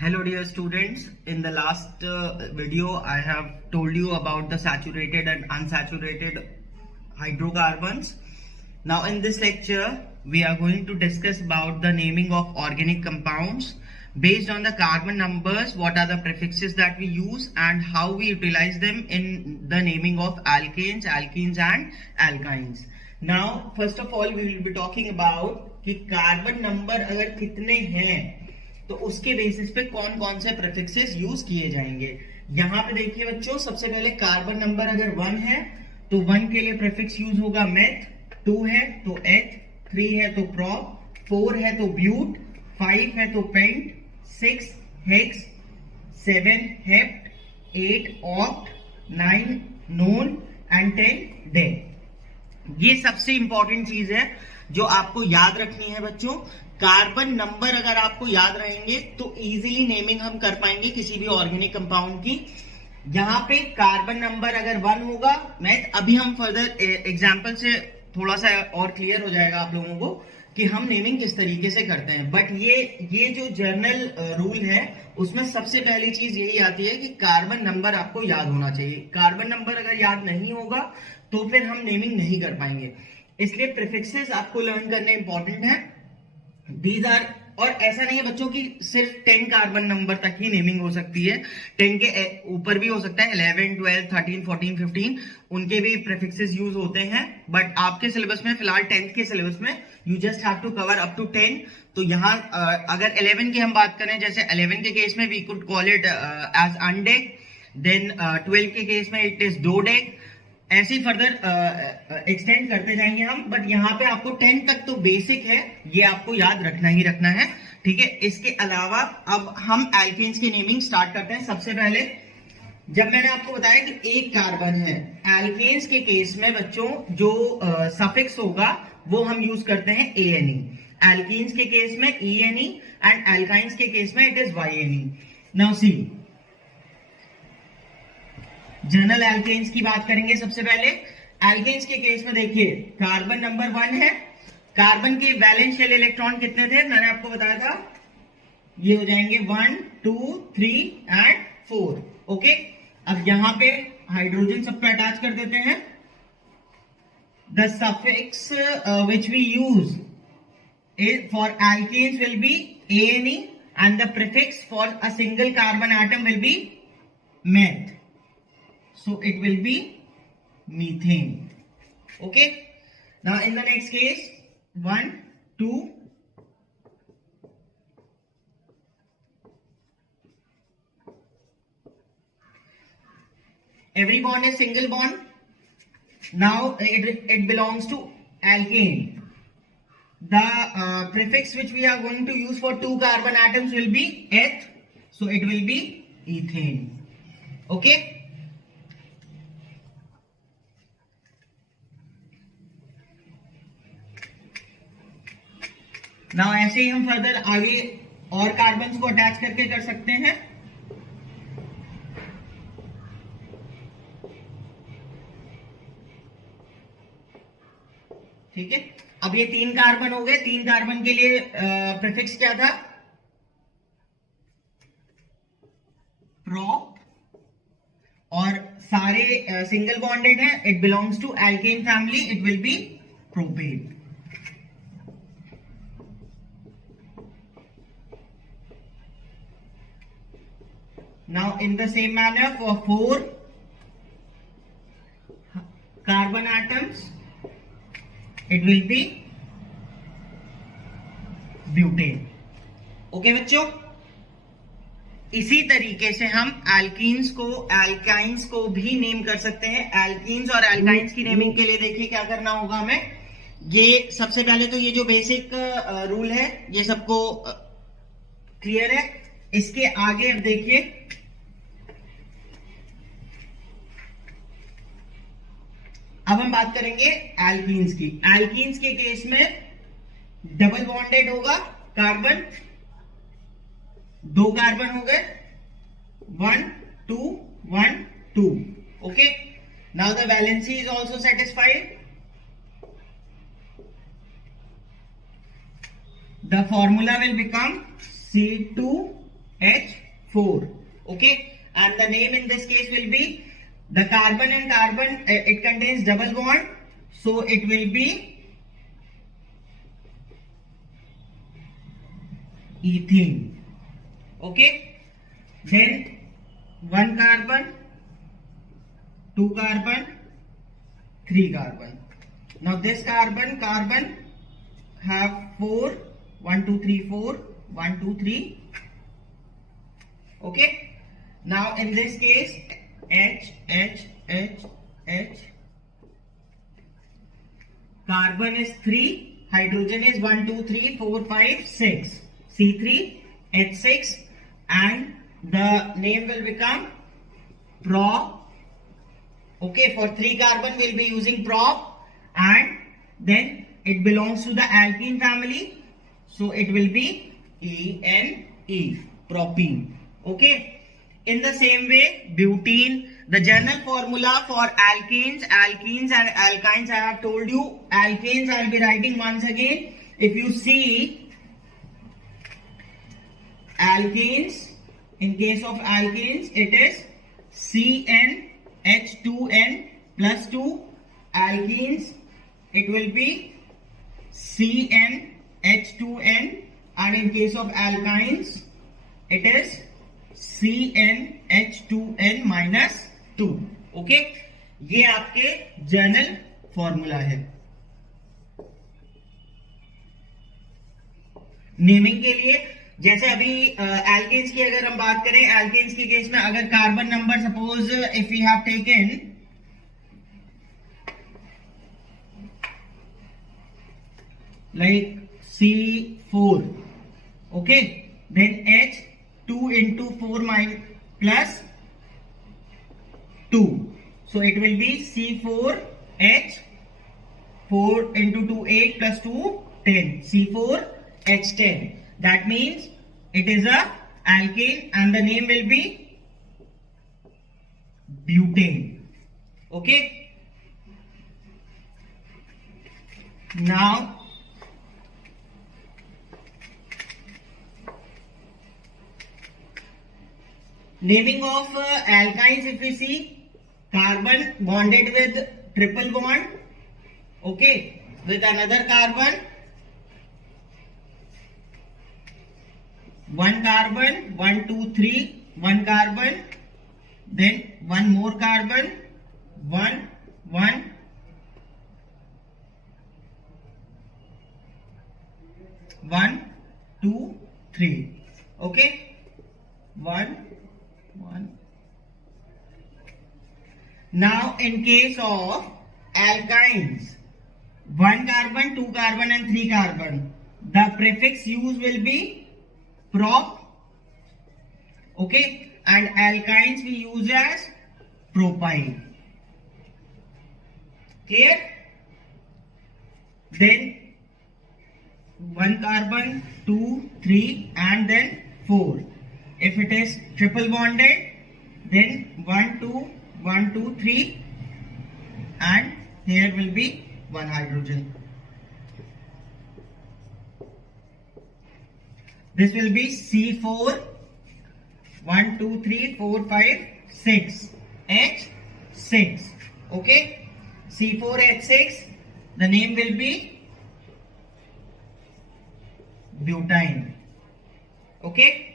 Hello dear students, in the last video I have told you about the saturated and unsaturated hydrocarbons. Now in this lecture we are going to discuss about the naming of organic compounds based on the carbon numbers, what are the prefixes that we use and how we utilize them in the naming of alkanes, alkenes and alkynes. Now first of all we will be talking about कि carbon number अगर कितने हैं तो उसके बेसिस पे कौन कौन से प्रीफिक्सेस यूज किए जाएंगे। यहाँ पे देखिए बच्चों, सबसे पहले कार्बन नंबर अगर 1 है तो 1 के लिए प्रीफिक्स यूज होगा मेथ, 2 है तो एथ, 3 है तो प्रोप, 4 है तो ब्यूट, 5 है तो pent, 6 hex, 7 hept, 8 oct, 9 non and 10 dec. ये सबसे इंपॉर्टेंट चीज है जो आपको याद रखनी है बच्चों। कार्बन नंबर अगर आपको याद रहेंगे तो इजीली नेमिंग हम कर पाएंगे किसी भी ऑर्गेनिक कंपाउंड की। यहाँ पे कार्बन नंबर अगर 1 होगा, मैं अभी हम फर्दर एग्जांपल से थोड़ा सा और क्लियर हो जाएगा आप लोगों को कि हम नेमिंग किस तरीके से करते हैं। बट ये जो जर्नल रूल है उसमें सबसे पहली चीज यही आती है कि कार्बन नंबर आपको याद होना चाहिए। कार्बन नंबर अगर याद नहीं होगा तो फिर हम नेमिंग नहीं कर पाएंगे, इसलिए प्रीफिक्सेस आपको लर्न करने इंपॉर्टेंट है। दीज आर, और ऐसा नहीं है बच्चों की सिर्फ 10 कार्बन नंबर तक ही नेमिंग हो सकती है, 10 के ऊपर भी हो सकता है, 11, 12, 13, 14, 15 उनके भी प्रीफिक्सेस यूज होते हैं। बट आपके सिलेबस में फिलहाल 10th के सिलेबस में you just have to cover up to 10। तो यहाँ अगर 11 की हम बात करें, जैसे 11 के केस में we could call it as undec, then 12 के केस में इट इज डोडेक, ऐसे ही फर्दर एक्सटेंड करते जाएंगे हम। बट यहाँ पे आपको 10 तक तो बेसिक है, ये आपको याद रखना ही रखना है, ठीक है। इसके अलावा अब हम एल्केन्स की नेमिंग स्टार्ट करते हैं। सबसे पहले जब मैंने आपको बताया कि एक कार्बन है, एल्केन्स के केस में बच्चों जो सफिक्स होगा वो हम यूज करते हैं ANE, एल्कीन्स के केस में ENE एंड एल्काइंस के केस में it is YNE। Now see, general alkanes की बात करेंगे। सबसे पहले एल्केन्स के केस में देखिए कार्बन नंबर 1 है, कार्बन के वैलेंस शेल इलेक्ट्रॉन कितने थे मैंने आपको बताया था, ये हो जाएंगे 1, 2, 3 एंड 4। ओके, अब यहां पे हाइड्रोजन सब पे अटैच कर देते हैं। The suffix which we use for alkanes will be ANE and the prefix for a single carbon atom will be meth, so it will be methane. Okay, now in the next case 1, 2, every bond is single bond. Now it belongs to alkane. The prefix which we are going to use for 2 carbon atoms will be eth, so it will be ethane. Okay, now ऐसे ही हम फर्दर आगे और कार्बन्स को अटैच करके कर सकते हैं। ठीक है, अब ये 3 कार्बन हो गए। 3 कार्बन के लिए प्रीफिक्स क्या था, प्रोप, और सारे सिंगल बॉन्डेड है, it belongs to alkane family, it will be propane. Now in the same manner for 4 carbon atoms it will be butane. Okay बच्चों, इसी तरीके से हम एल्कीन्स को एल्काइंस को भी नेम कर सकते हैं। एल्कीन्स और एल्काइंस की नेमिंग के लिए देखिए क्या करना होगा हमें। ये सबसे पहले तो ये जो बेसिक रूल है ये सबको क्लियर है। इसके आगे अब देखिए, अब हम बात करेंगे एल्कीन्स की। एल्कीन्स के केस में डबल बॉन्डेड होगा कार्बन, 2 कार्बन हो गए, 1, 2, 1, 2। Okay, now the valency is also satisfied. The formula will become C2 H4. Okay, and the name in this case will be, the carbon and carbon, it contains double bond, so it will be ethene. Okay, then one carbon, two carbon, three carbon. Now this carbon have 4, 1 2 3 4, 1 2 3. Okay, now in this case H, carbon is 3, hydrogen is 1 2 3 4 5 6, C3H6, and the name will become prop. Okay, for 3 carbon we'll be using prop, and then it belongs to the alkene family, so it will be ENE, propene. Okay, in the same way butene, the general formula for alkenes and alkynes, I have told you. Alkanes I'll be writing once again. If you see alkenes, in case of alkenes it is CnH2n plus 2. Alkenes it will be CnH2n, and in case of alkynes it is CnH2n minus 2. ओके, ये आपके general formula है. नेमिंग के लिए जैसे अभी एल्केन्स की अगर हम बात करें, एल्केन्स के केस में अगर carbon number suppose if we have taken like C4, okay, then H 2 into 4 plus 2, so it will be C4H, 4 into 2 8 plus 2 10, C4H10. That means it is a alkane and the name will be butane. Okay, now naming of alkynes, if we see, carbon bonded with triple bond, okay, with another carbon, one carbon, 1 2 3, one carbon, then one more carbon, 1 1, 1 2 3, okay, 1 1. Now in case of alkynes, 1 carbon, 2 carbon and 3 carbon, the prefix used will be prop, okay, and alkynes we use as propyne. Clear? Then 1 carbon, 2 3 and then 4. If it is triple bonded, then 1 2 1 2 3, and here will be one hydrogen. This will be C4 1 2 3 4 5 6 H6. Okay, C4H6, the name will be butane. Okay.